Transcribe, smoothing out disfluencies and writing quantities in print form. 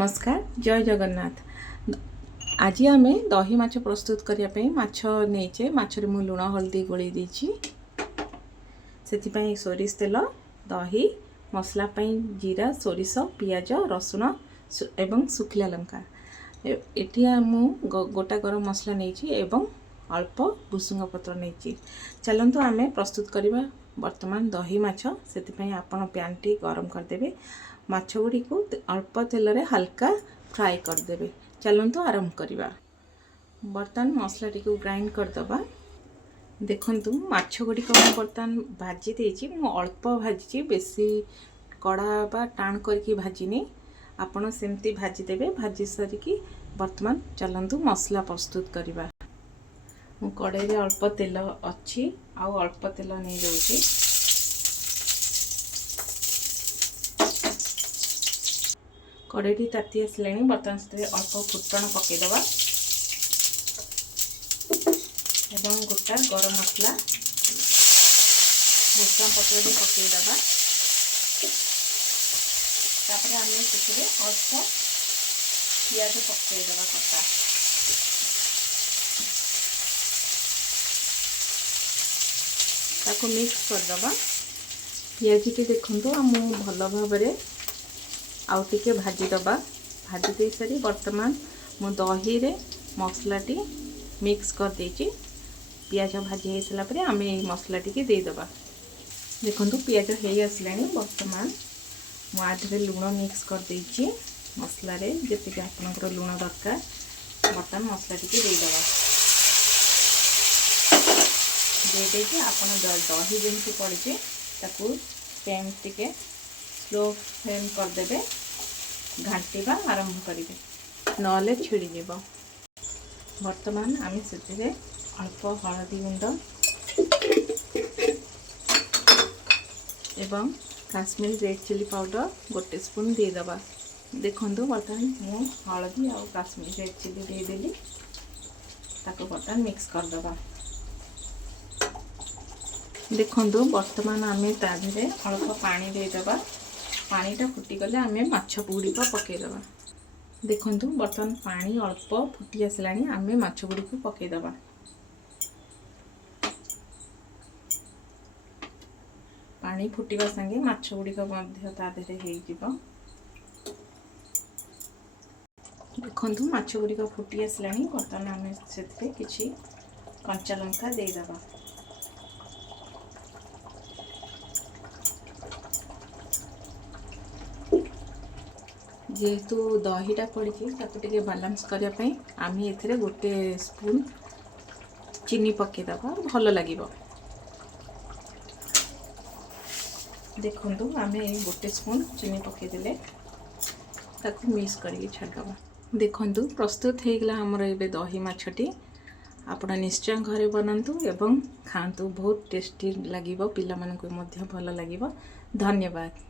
नमस्कार जय जगन्नाथ। आज आम दही माछ प्रस्तुत करने माछ नहींचे माछरे मु लुण हल्दी गोली देछि से सोरिष तेल दही मसला जीरा सोरिष पियाज रसुण एवं सुखिला लंका एठी मु गोटा गरम मसला नहीं एवं अल्प भुसुंग पत्र नहीं। चलतु आम प्रस्तुत करवा वर्तमान दही माछ से आपण पैन टी गरम करदे माछ गुड़ी को अल्प तेल रे हल्का फ्राए करदे। चलतु आरंभ करवा। बर्तमान मसला टी को ग्राइंड करदबा। देखंतु माछ गुड़ी को बर्तमान भाजी देछि मु अल्प भाजी बेसी कड़ा बा टाण करके भाजिनी आपण सेमती भाजी देबे। भाजी सरिकी बर्तमान चलतु मसला प्रस्तुत करवा। मु कड़ाई रे अल्प तेल अच्छी आउ अल्प तेल नहीं जाउछि। कड़ाई ताती आसले बर्तमान से अल्प फुटण पकईदबा एवं गोटा गरम मसला भुसुंगा पत्र भी पकईदबा। तापर आम से अल्प पियाज पकईदबा कटा ताको मिक्स करदबा। पियाज टी देखंतु मु भल भाव आउ टिके भाजी दबा। भाजी दे सारी वर्तमान मु दही रे मसला टी मिक्स कर देछि। पियाज भाजी हो सारा परे आमे मसला टी दे दबा। देखंतु पियाज हो आसलानी वर्तमान मु आधे लुण मिक्स कर देछि मसला रे जति आपनकर लुण दरकार। वर्तमान मसला टी दे दबा। दे देछि आपण दही जेमती पड़े ताकू पैन टिके स्लो फ्लेम कर देबे। घाटिबा आरंभ करिवे नले छिड़ी जीव। वर्तमान आम से अल्प हलदी गुंड एवं काश्मीरी रेड चिली पाउडर गोटे स्पून दे दबा। देखंतु वर्तमान मु हलदी और काश्मीरी रेड चिली दे देली ताको वर्तमान मिक्स कर दबा। देखंतु वर्तमान आम ताधे अल्प पानी दे दबा। पानीटा फुटीगले आम माछ गुड़ी को पकईदबा। देखंतु बर्तमान पानी अल्प फुटी आसलानी आम माछ गुड़ी को पकईदबा। पानी फुटिबा संगे माछ गुड़ी को मध्य ताधे हो जिवो। देखंतु माछ गुड़ी को फुटी आसलानी बर्तमान आम से किछि कंचा लंका दे दबा। जेहेतु दहीटा पड़ी टे बालांस करने आम ए गोटे स्पून चीनी पकईदबा भल लगे। देखंतु आम गोटे स्पून चीनी पकईदे ताकू मिक्स करके छाड़दबा। देखंतु प्रस्तुत हो गला हमर ए दही माछटी। आपण निश्चय घरे बनातु एवं खातु बहुत टेस्टी लगे। पिला मानकु मध्य भल लगे। धन्यवाद।